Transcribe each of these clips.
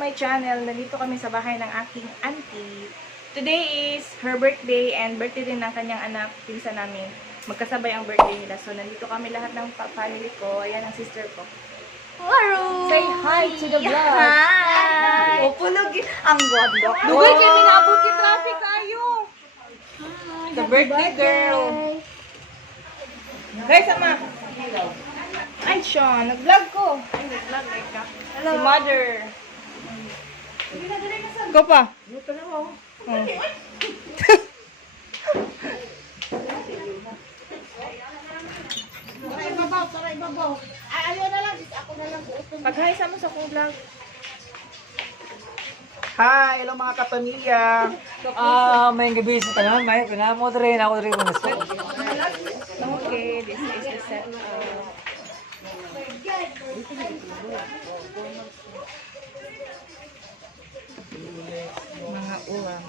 my channel. Nandito kami sa bahay ng aking auntie. Today is her birthday and birthday din ng kanyang anak, pinsan namin. Magkasabay ang birthday nila. So, nandito kami lahat ng family ko. Ayan ang sister ko. Hello! Say hi to the vlog. Hi! O, pulog. Ang gwadok. Dugay kayo minaabot yung traffic kayo. The birthday girl. Guys, ama. Ay, Sean. Nag-vlog ko. Ay, nag-vlog like ka. Si mother. Go pa. Oh. Tara ibabaw. Ay, ayaw na lang. Ako na lang. Pag-hi sa mo sa kong vlog. Hi! Hello mga kapamilya! May gabi sa tanan, may pinamo rin ako rin kung gusto. Okay, this is the set of mga ulam.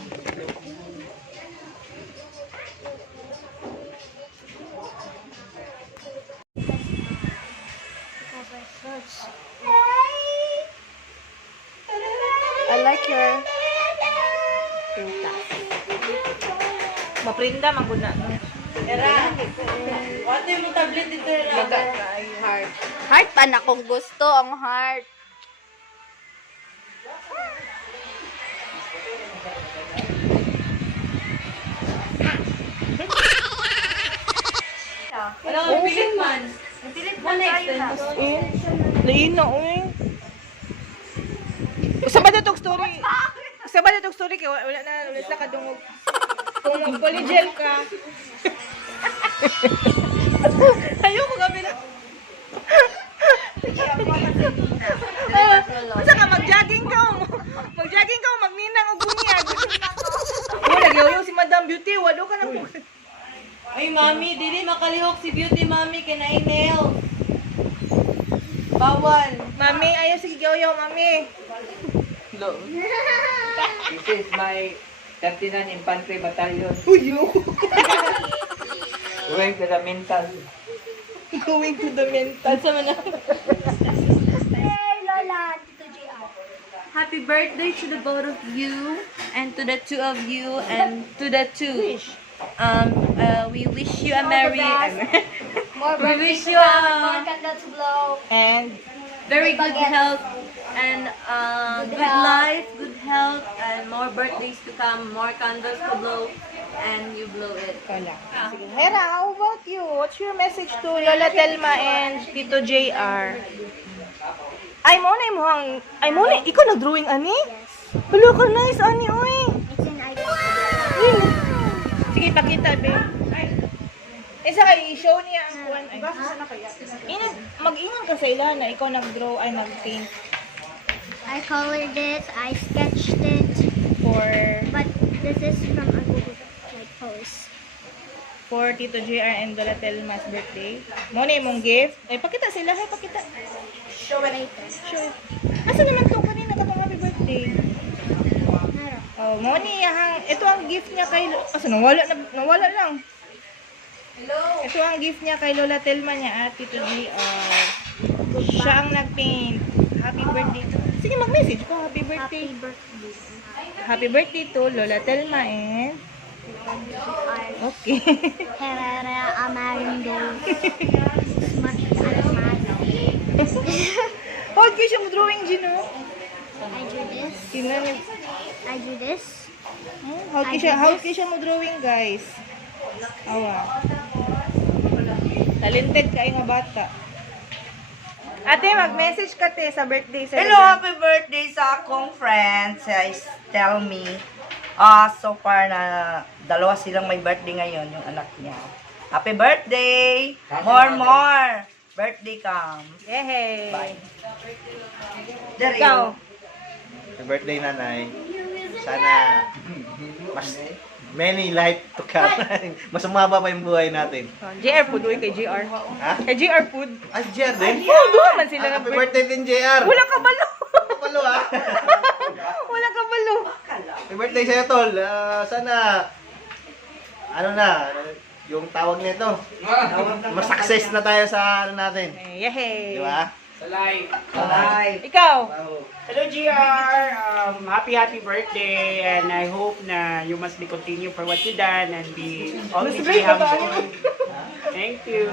I like your pintas. Maprinda, maguna. Era. What yung tablet dito na? Heart. Heart pa na kung gusto ang heart. Ano ang pilit man? Pilit man tayo na. Lain na, uy. Usa ba na itong story? Usa ba na itong story? Kaya wala na kadungog. Kung mag-polygel ka. Ayoko gabi na. Usa ka, mag-jogging ka. Mag-jogging ka, magninang o bunyag. Nagyaw si Madam Beauty. Walo ka na po. Ay, mami, dili makalihok si Beauty, mami, kinain nails. Bawal. Mami, ayaw sige gaw-yaw, mami. Hello. This is my 39 Infantry Battalion. Uy, yo. Going to the mental. Going to the mental. Sama na. Hey, Lola, Tito JR. Happy birthday to the both of you, and to the two of you, and to the two. We wish you a merry. More We birthdays wish to you come, more a candles to blow. And very good Baguettes. health and good health. life, good health, and more birthdays to come, more candles to blow, and you blow it. wala. Sige. Hera, how about you? What's your message to Lola Telma and Tito JR? Ay mo na, ikaw nag-drawing ani? Hello ka, nice ani, oy. It's an idea. Sige, pakita, be. Isa kay i-show niya ang kuwan. Ay, mag-ingon ka sa ila na ikaw nag-draw ay nag-paint I colored it, I sketched it, for but this is from a Google like post. Tito JR and Lola Telma's birthday. Mo na imong gift. Ay, pakita sila, hay, pakita. Show it later. Show. Asa naman to kanina ka pang happy birthday? Naro. Oh, mo ni ito ang gift niya kay nawala lang. Hello. Ito ang gift niya kay Lola Telma niya at Tito JR. Siya ang nag-paint. Happy birthday. Sige, mag-message ko. Happy birthday. Happy birthday. Happy birthday to Lola Telma and okay. Herrera Amarindo. Much Alamado. Oh, kayo siyang drawing, Gino. I drew this. Tingnan niyo. I drew this. How kayo siya mo drawing, guys? Awa. Talented ka nga bata. Ate, mag-message ka te sa birthday sa Hello, happy birthday sa akong friends. Tell me. So far na dalawa silang may birthday ngayon, yung anak niya. Happy birthday! More! Birthday comes. Yehey! Bye. There you Ikaw. go. Happy birthday, Nanay. Sana mas many life to come. Mas umaba pa yung buhay natin. JR Food, uy, kay JR. Ha? Kay JR Food. Ay, JR din? Oh, doon man sila Happy birthday din, JR. Wala ka balo. Palo, ha? Wala ka balo. Happy birthday sa'yo, Tol. Sana, ano na, yung tawag nito. Mas success na tayo sa ano natin. Yehey! Di ba? Alive. Alive. Ikaw. Hello, GR. Happy birthday, and I hope na you must be continue for what you done and be always be humble. Thank you.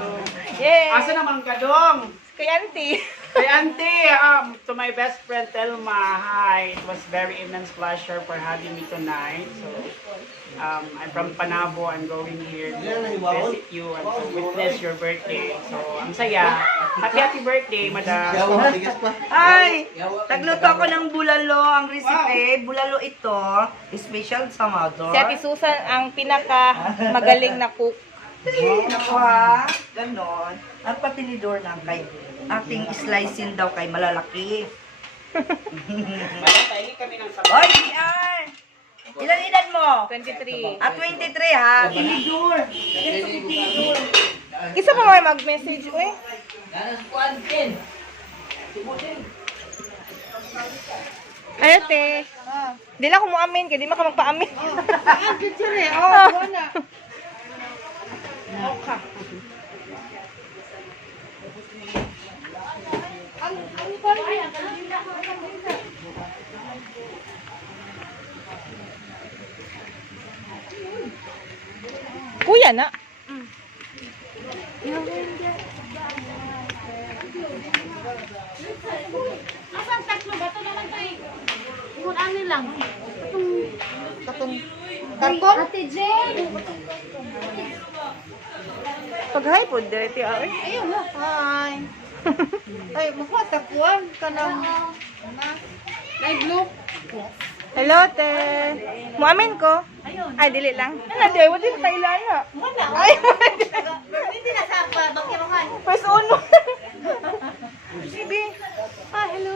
Yay! Asa naman ka dong? Kay auntie. Kay Auntie, to my best friend Telma, hi. It was very immense pleasure for having me tonight. So, I'm from Panabo. I'm going here to visit you and to witness your birthday. So, ang saya. Happy birthday, madam. Ay, nagluto ako ng bulalo. Ang recipe, bulalo ito, special sa mother. Si Ate Susan ang pinaka magaling na cook. Naku ha, ganon. Ang patinidor na kay ating slicing daw kay malalaki. Oy, Ian! Ilan edad mo? 23. 23 ha? Tinidor. Isa pa may mag-message, uy. Ay, ate. Di lang ako mo amin, kaya di man ka magpa-amin. Ang picture eh. Oh, wala. Kuya na. Asan tatlo ba? Ito naman tayo. Kung ano lang. Karton? Ate Jane! Pag-hi po, direty ah. Uy. Ayun na. Hi. Ay, makatakuan ka ng live look. Hello, te. Muamin ko? Ay, dili lang. Ano, te? Wala din tayo na. Ay, Hindi na sa bakiruhan. first on mo. Bibi. Ah, hello.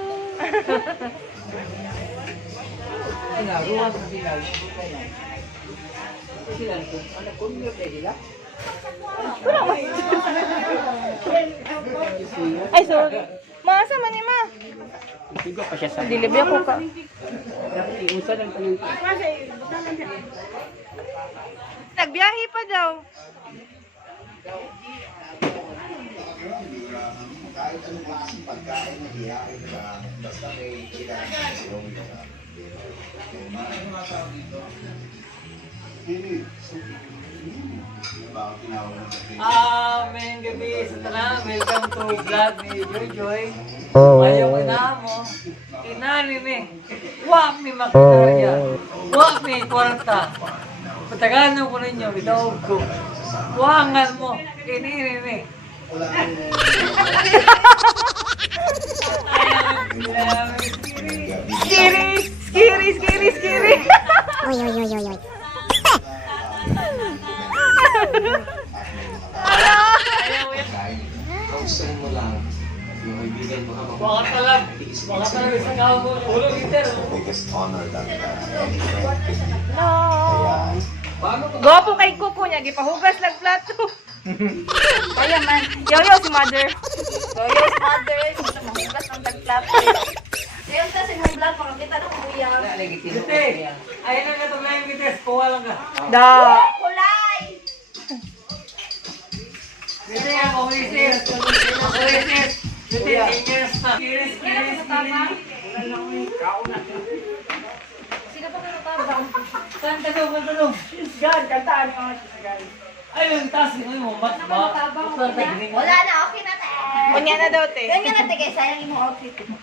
Ay, sorry. Maasa man ni ma. Sigo pa siya sa Dilibi ako ka. iusa lang tanong. Nagbiyahe pa daw. May gabi sa tanan. Welcome to vlog ni Joy Joy. Ayaw ko na mo. Inani ni. Wak ni makinarya. Wak ni kwarta. Patagano ko ninyo. Bitaog ko. Wangan mo. Inini ni. Scary. Oy, oy, oy, oy, oy. Baka talag. Baka talag sa kao mo. Ulog iter. Gwapo kay Kuko niya, gipahugas lang plato. Kaya man. Yo si mother. Yoyo, mother, mahugas ang tagplato. Ngayon kasi mong vlog, makakita ng kuya. Gite. Ayun na nga yung gites. Kuha lang ka. Da. Kulay! Gite nga kung isis. Kung isis. Gite, ingres na. Kiris. Kauna. Kanta dong. Isgan, kantaan yung mga isgan. Ayun, taas mo yung mat ba? Wala na, okay na tayo. Kunya na daw, te. Ganyan natin kay sayang yung mga outfit mo.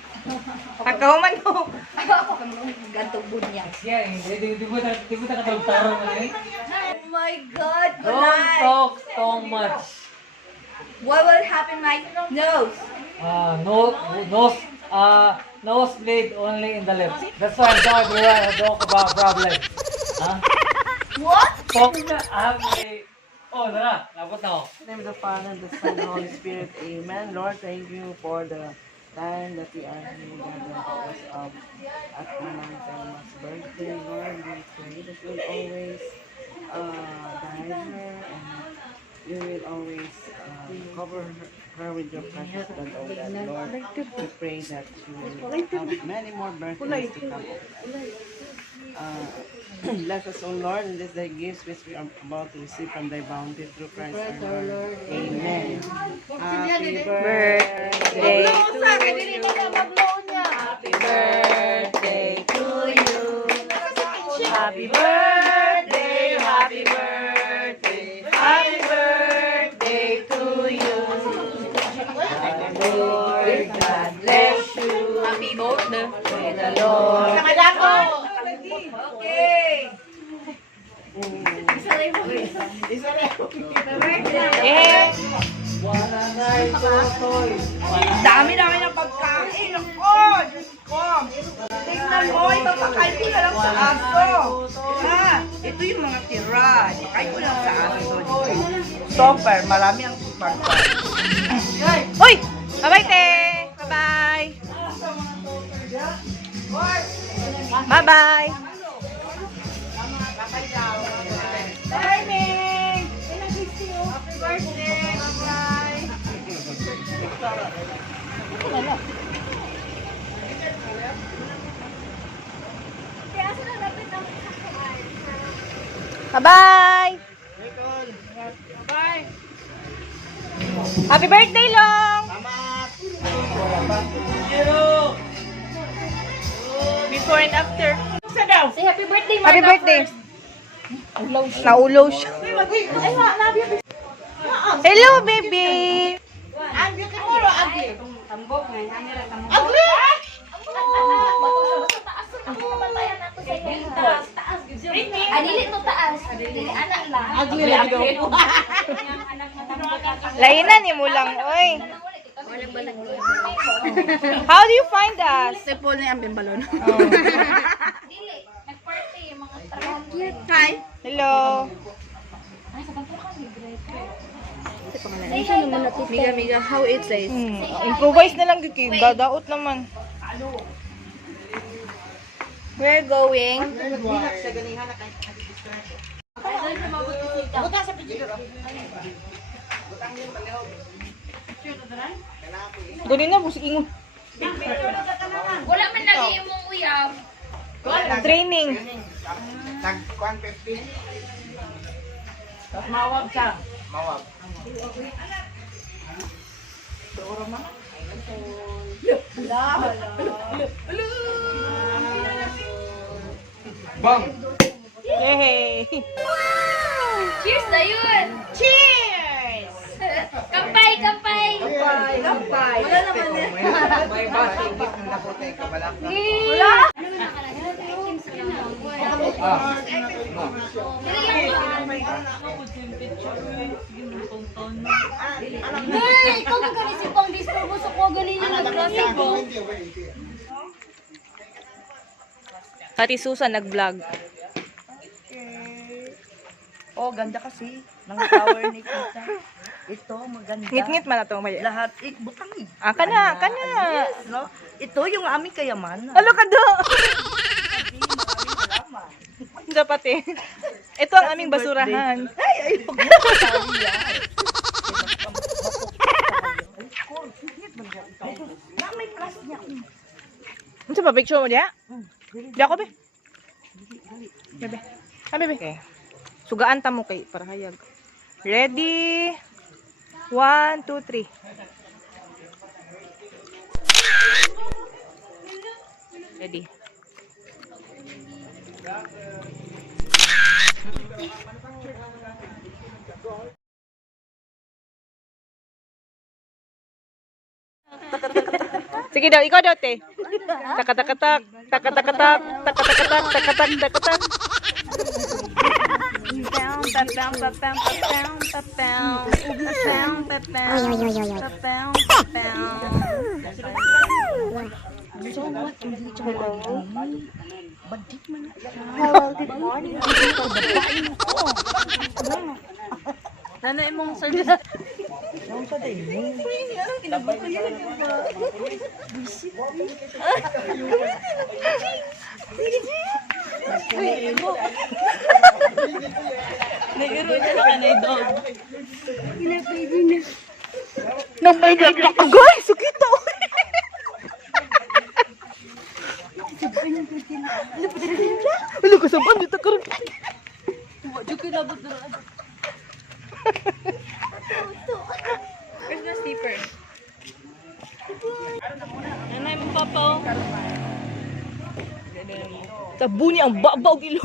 Pagkahuman ko. Ako kang gantong bunya. Yan, di mo ta katagtaro na eh. Oh my God, Don't kulay! talk so much. What will happen my nose? Nose bleed only in the lips. That's why I'm talking everywhere. I talk about problems. Huh? What? Talk na, oh, tara, labot na ako. In the name of the Father, the Son, and the Holy Spirit. Amen. Lord, thank you for the time that we are here gathered because of at Manang Selma's birthday. Lord, we pray that you will always guide her and you will always cover her with your precious blood, oh God. Lord, we pray that you will have many more birthdays to come. Bless us, O Lord, and this thy gifts which we are about to receive from thy bounty through Christ our Lord. Amen. Happy birthday to you. Happy birthday to you. Happy birthday, happy birthday, happy birthday to you. Lord, God bless you. Happy birthday. May the Lord. Eh, Dami-dami ng pagkain. Ako, Diyos ko. Tignan mo, ipapakain ko na lang sa aso. Ha? Ito yung mga tira. Ipapakain ko lang sa aso. Super, marami ang pagkain. uy! Bye-bye, te! Bye-bye! Bye-bye! Bye, Ming! Happy birthday! Bye-bye! Bye-bye! Happy birthday, Long! Before and after. Say happy birthday, Happy birthday! Naulaw siya. Hello, baby! Adili to taas. Adili anak lang. Lainan ni mo lang, oy. How do you find us? Sipol na yung balon. Dili. Nag-party yung mga cute. Hi. Hello. Say hi daw. Miga, how it says? Improvise na lang kay dadaot naman. We're going. Gani na busig ingon. Wala man lagi imong uyab. Training. Yay! Cheers na yun. Cheers! Kampay, kampay. Kampay! Wala naman yan. May basing gift na naputi ka balak. Wala. Ano na nakalagay? Hey, ikaw na ganisip pang disturbo sa ko galing na nagklase ko. Pati Susan nag-vlog. Oh, ganda kasi. Ng flower ni Tita. Ito, maganda. Ngit-ngit man ato may. Lahat, butang eh. Ah, kana. No? Ito yung aming kayamanan. Alo ka do. Maraming salamat. Dapat eh. Ito ang aming basurahan. Ay, ayoko na sabi yan. Na may class niya. Ano sa pa-picture mo diya? Di ako, be. Bebe. Ah, bebe. Okay. Sugaan ta mo kay para hayag. Ready? 1, 2, 3. Ready. Sige daw, ikaw daw, te. Takatakatak, takatakatak, takatakatak, takatak, takatak. Ano imong service? Nagiro niya na kanay dog. Agay, sukito. Wala ka saban dito karon. Where's the slipper? Nanay mo papa. Tabuni ang babaw gilo.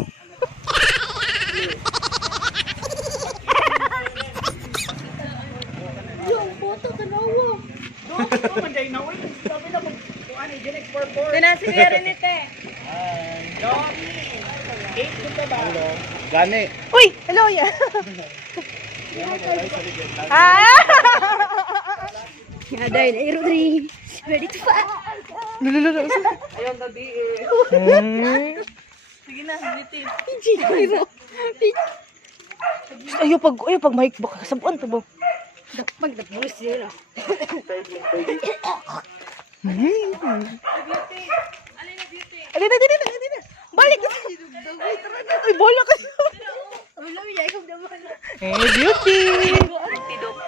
Tinasi niya rin ito eh. Gani. Uy, hello ya. Ah! Aday na Rodri. Ready to fight. Lululu. Ayun, gabi eh. Sige na, bitin. Ayo pag mic baka kasabuan to ba. Pag nagbulis nila. Alina. Balik ka. Uy, bola ka. Ulo, ya ikaw naman. Beauty.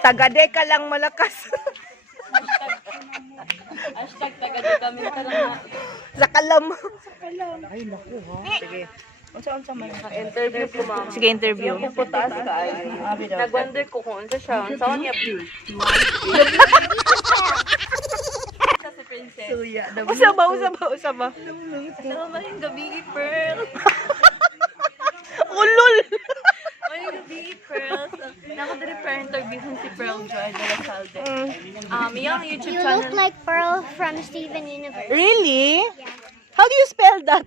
Taga-deka lang malakas. Hashtag tagad kami karang Sa kalam. Unsa man. interview ko ma'am. Sige, interview. Putaas ka ay. Nag-wonder ko kung unsa siya. Unsa niya? Sa si Princess. Usa ba? Ano ba yung gabi, Pearl? Ulol. May gabi, Pearl. Nako diri per interview si Pearl Joy de la Salde. Yung YouTube You channel. look like Pearl from Steven Universe. Really? How do you spell that?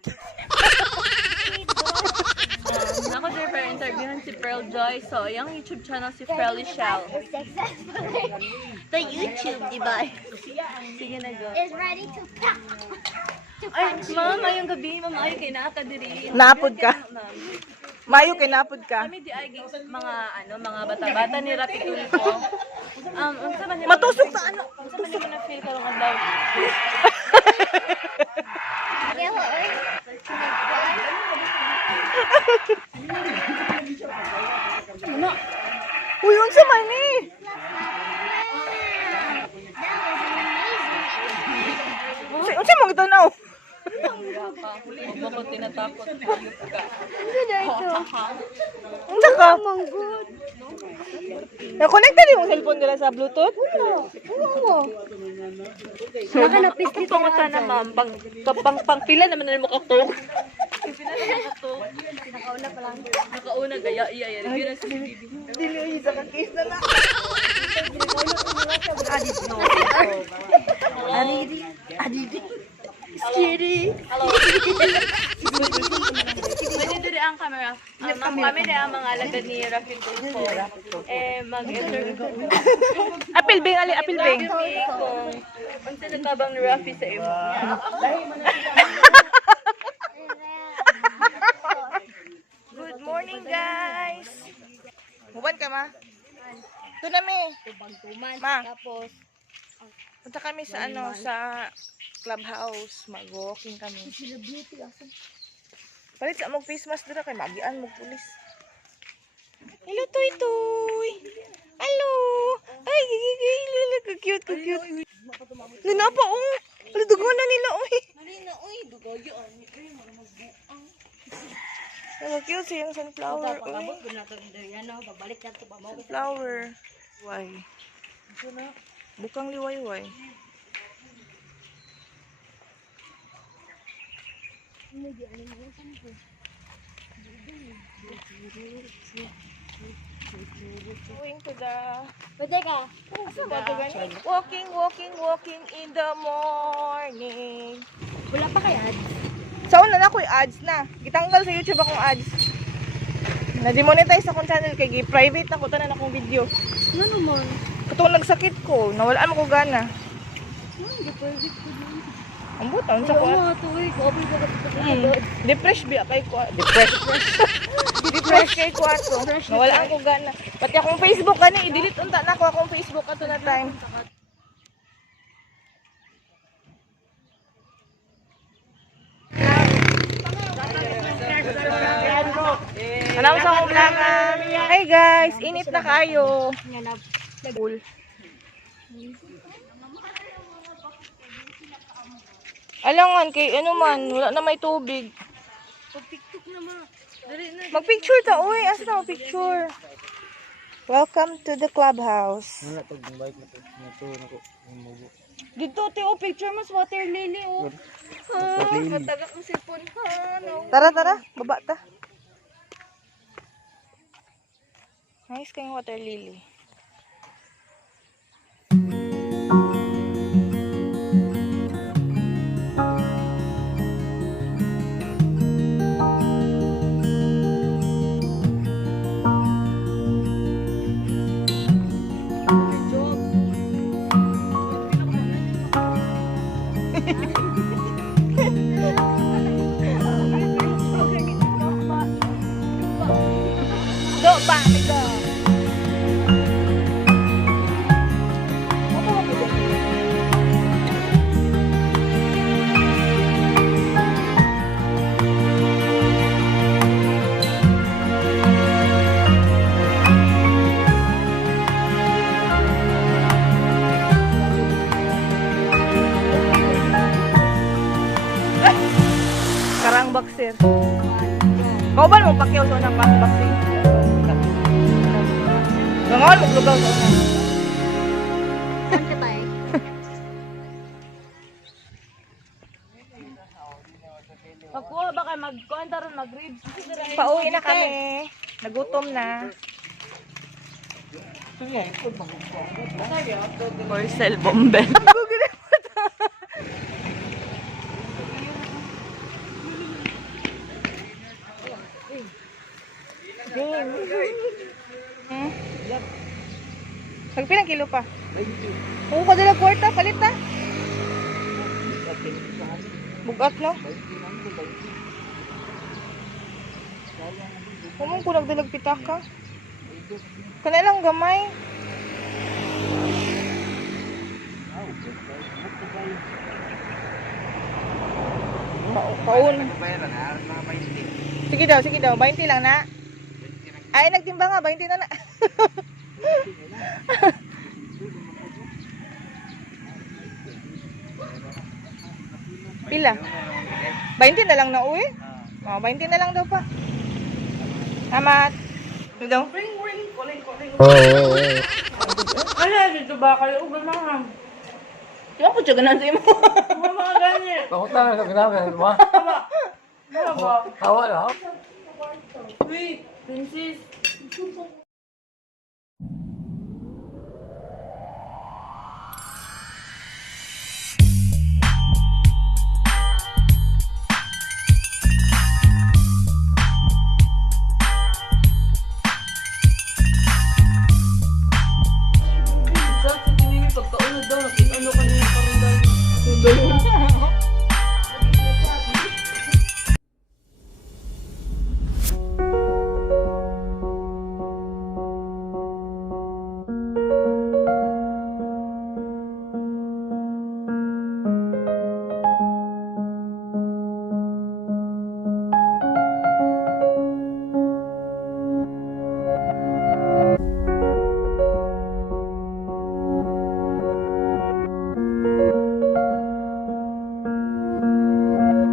Nako diri per interview si Pearl Joy. So, yung YouTube channel si Pearly Shell. The YouTube, di ba? Sige na go. Is ready to Ay, ma'am, ayong gabi, ma'am, ay kay naka diri. Napod ka. Mayo kay napod ka. Kami di ay mga bata-bata ni Rapi Tulfo. Unsa man Matusok sa ano? Unsa man mo na feel karong adlaw? Uy, unsa man eh? Unsa mo gitanaw? Huwag mo ko tinatakot. Unsa ka? Na-connect na yung cellphone nila sa Bluetooth? Akong pangutan na ma'am, pang pila naman na mo kato. Pila na mo kato. Nakauna pa lang. Nakauna gaya iya. Review na si Bibi. Dili isa ka case na na. Skitty. Hello. Pwede diri ang camera. Ma'am, kami na ang mga alagad ni Rafi Tulfo. Mag-interview. Apil beng, apil beng. Kung unsa nagkabang ni Rafi sa imo. Good morning, guys. Muban ka, ma? Ito na, me. Ma. Punta kami sa sa clubhouse. Mag-walking kami. Palit sa mong face mask dito kay magian mong pulis. Hello, Toy Toy. Hello. Ay, gigigil. Cute. Nana pa, oh. Wala, duguan na nila, oy. Cute siya yung sunflower, oy. Sunflower. Why? Bukang liwayway. Going to the walking in the morning. Wala pa kay ads. Saan na ako'y ads na. Gitanggal sa YouTube akong ads. Na-demonetize akong channel kay gi-private na ko tanan akong video. Ano naman? Katong nagsakit ko, nawalaan mo ko gana. Ang buta, unsa ko. Depressed biya kay ko. Depressed kay ko ato. Nawalaan ko gana. Pati akong Facebook kani i-delete unta na ko akong Facebook ato na time. Anong sa akong vlogan? Hey guys, init na kayo. Cool. Alangan kay ano man, wala na may tubig. Mag-picture ta, uy. Asa na mag-picture? Welcome to the clubhouse. Dito, te, oh, picture mas water lily, oh. Matagak ang sipon, ha? No. Tara, baba ta. Nice kayong water lily. Do ba, amigo? Karang boxer. Kau ba mo pakyaw sa unang pang boxing? Gangon mo lugaw sa unang. Saan ka tayo? Pagkuha ba kayo mag-kuhan taron, mag-ribs? Pauwi na kami. Nagutom na. Porcel bombe. Magpilang kilo pa? Oo, kadala kwarta, palit na. Bugat, no? Kumang kulag dalag pitaka. Kana lang gamay. Kaun. Sige daw, 20 lang na. Ay, nagtimba nga, 20 na na. Pila? 20 na lang na uwi? Oh, 20 na lang daw pa. Amat. Ito daw. Ano, dito ba kayo? Ganahan. Yung ko siya ganan sa imo. Mga ganyan. Ako tayo sa ginagawa mo. Hawa lang. Wait, princess.